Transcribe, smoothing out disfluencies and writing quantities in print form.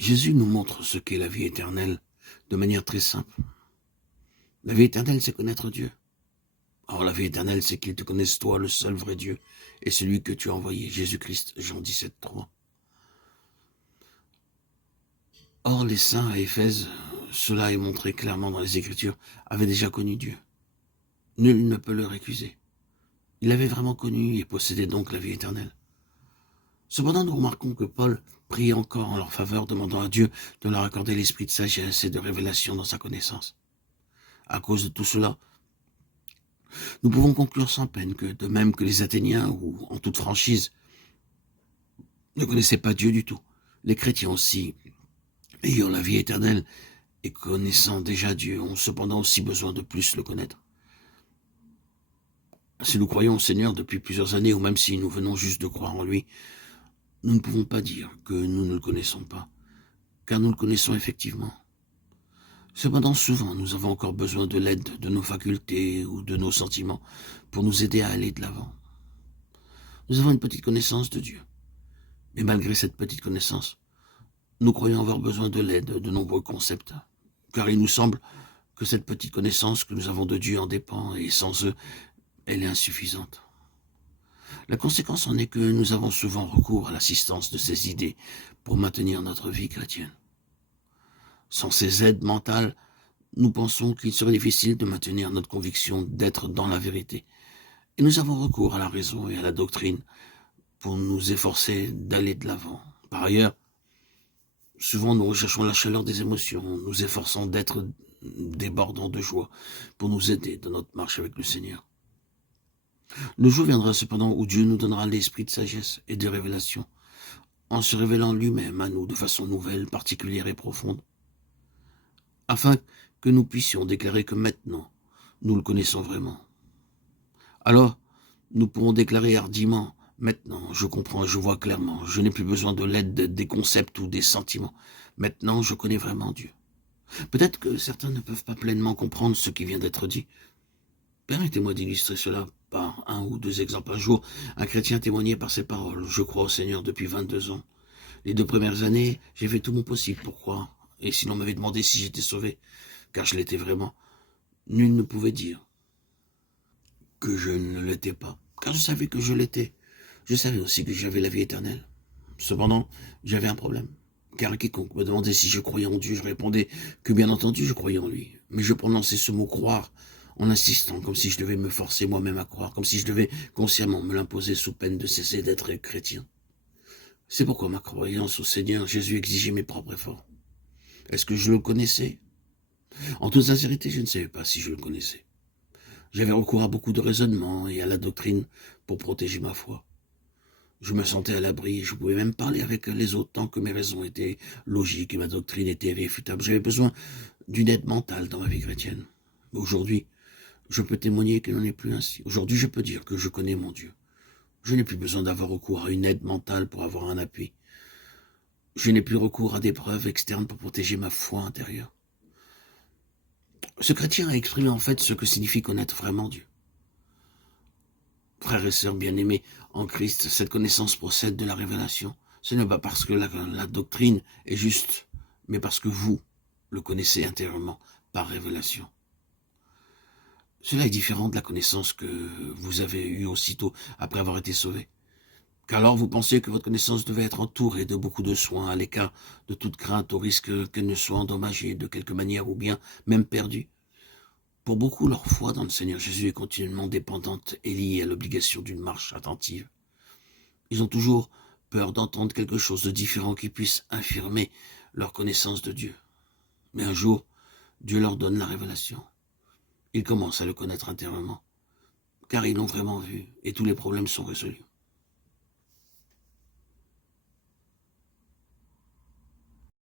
Jésus nous montre ce qu'est la vie éternelle de manière très simple. La vie éternelle, c'est connaître Dieu. Or, la vie éternelle, c'est qu'il te connaisse toi, le seul vrai Dieu, et celui que tu as envoyé, Jésus-Christ, Jean 17,3. Or, les saints à Éphèse, cela est montré clairement dans les Écritures, avaient déjà connu Dieu. Nul ne peut le récuser. Il l'avait vraiment connu et possédait donc la vie éternelle. Cependant, nous remarquons que Paul prie encore en leur faveur, demandant à Dieu de leur accorder l'esprit de sagesse et de révélation dans sa connaissance. À cause de tout cela, nous pouvons conclure sans peine que, de même que les Athéniens, ou en toute franchise, ne connaissaient pas Dieu du tout, les chrétiens aussi, ayant la vie éternelle et connaissant déjà Dieu, ont cependant aussi besoin de plus le connaître. Si nous croyons au Seigneur depuis plusieurs années, ou même si nous venons juste de croire en lui, nous ne pouvons pas dire que nous ne le connaissons pas, car nous le connaissons effectivement. Cependant, souvent, nous avons encore besoin de l'aide de nos facultés ou de nos sentiments pour nous aider à aller de l'avant. Nous avons une petite connaissance de Dieu, mais malgré cette petite connaissance, nous croyons avoir besoin de l'aide de nombreux concepts, car il nous semble que cette petite connaissance que nous avons de Dieu en dépend, et sans eux, elle est insuffisante. La conséquence en est que nous avons souvent recours à l'assistance de ces idées pour maintenir notre vie chrétienne. Sans ces aides mentales, nous pensons qu'il serait difficile de maintenir notre conviction d'être dans la vérité. Et nous avons recours à la raison et à la doctrine pour nous efforcer d'aller de l'avant. Par ailleurs, souvent nous recherchons la chaleur des émotions, nous efforçons d'être débordants de joie pour nous aider dans notre marche avec le Seigneur. Le jour viendra cependant où Dieu nous donnera l'esprit de sagesse et de révélation, en se révélant lui-même à nous de façon nouvelle, particulière et profonde, afin que nous puissions déclarer que maintenant, nous le connaissons vraiment. Alors, nous pourrons déclarer hardiment, maintenant, je comprends et je vois clairement, je n'ai plus besoin de l'aide des concepts ou des sentiments. Maintenant, je connais vraiment Dieu. Peut-être que certains ne peuvent pas pleinement comprendre ce qui vient d'être dit. Permettez-moi d'illustrer cela par un ou deux exemples. Un jour, un chrétien témoignait par ces paroles. Je crois au Seigneur depuis 22 ans. Les 2 premières années, j'ai fait tout mon possible pour croire. Et si l'on m'avait demandé si j'étais sauvé, car je l'étais vraiment, nul ne pouvait dire que je ne l'étais pas, car je savais que je l'étais. Je savais aussi que j'avais la vie éternelle. Cependant, j'avais un problème, car quiconque me demandait si je croyais en Dieu, je répondais que bien entendu je croyais en lui. Mais je prononçais ce mot croire en insistant, comme si je devais me forcer moi-même à croire, comme si je devais consciemment me l'imposer sous peine de cesser d'être chrétien. C'est pourquoi ma croyance au Seigneur Jésus exigeait mes propres efforts. Est-ce que je le connaissais? En toute sincérité, je ne savais pas si je le connaissais. J'avais recours à beaucoup de raisonnements et à la doctrine pour protéger ma foi. Je me sentais à l'abri et je pouvais même parler avec les autres tant que mes raisons étaient logiques et ma doctrine était irréfutable. J'avais besoin d'une aide mentale dans ma vie chrétienne. Aujourd'hui, je peux témoigner qu'il n'en est plus ainsi. Aujourd'hui, je peux dire que je connais mon Dieu. Je n'ai plus besoin d'avoir recours à une aide mentale pour avoir un appui. Je n'ai plus recours à des preuves externes pour protéger ma foi intérieure. Ce chrétien a exprimé en fait ce que signifie connaître vraiment Dieu. Frères et sœurs bien-aimés en Christ, cette connaissance procède de la révélation. Ce n'est pas parce que la doctrine est juste, mais parce que vous le connaissez intérieurement par révélation. Cela est différent de la connaissance que vous avez eue aussitôt après avoir été sauvé. Car alors vous pensiez que votre connaissance devait être entourée de beaucoup de soins, à l'écart de toute crainte au risque qu'elle ne soit endommagée de quelque manière ou bien même perdue. Pour beaucoup, leur foi dans le Seigneur Jésus est continuellement dépendante et liée à l'obligation d'une marche attentive. Ils ont toujours peur d'entendre quelque chose de différent qui puisse infirmer leur connaissance de Dieu. Mais un jour, Dieu leur donne la révélation. Ils commencent à le connaître intérieurement, car ils l'ont vraiment vu et tous les problèmes sont résolus.